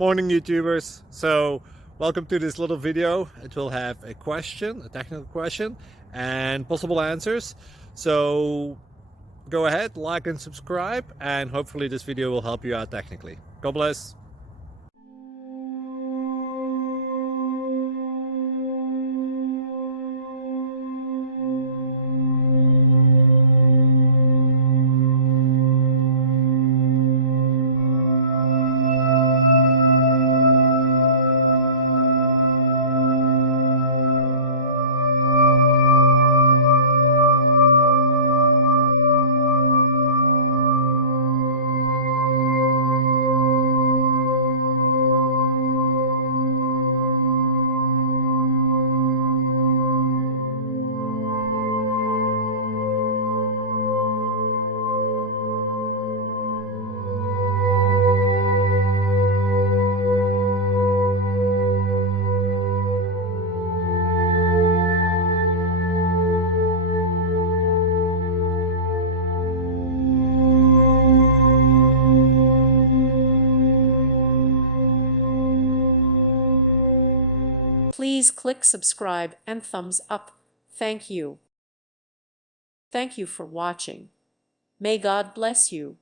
Morning YouTubers. So welcome to this little video. It will have a question, a technical question, and possible answers. So go ahead, like and subscribe, and hopefully this video will help you out technically. God bless. Please click subscribe and thumbs up. Thank you. Thank you for watching. May God bless you.